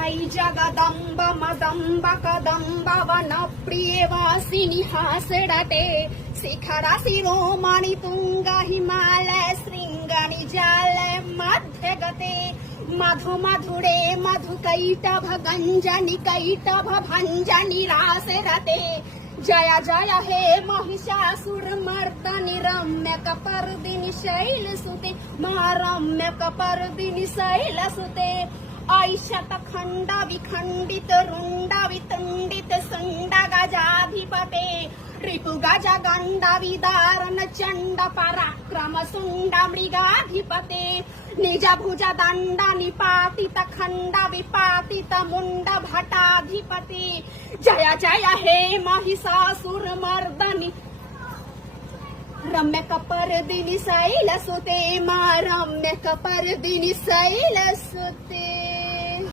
आई जगदंब मदंब कदंब one प्रिय वासिनी हासडते शिखरा शिरोमणि तुंग हिमालय शृंग निजालय मध्य गते मधु मधुरे मधु कैटभ गंजनि कैटभ भंजनि रासरते जय जय हे महिषासुर मर्दनि रम्य कपर्दिनि शैलसुते मा रम्य कपर्दिनि शैलसुते ऐशत खंड विखंडित रुंड वितुंडित सुंड गजाधिपते रिपु गज गंड विदारण चंड पराक्रम सुंड मृगाधिपते निज भुज दंड निपातित खंड विपातित मुंड भटाधिपते जय जय हे महिषासुर मर्दनि रम्य कपर्दिनि शैलसुते मा रम्य कपर्दिनि शैलसुते।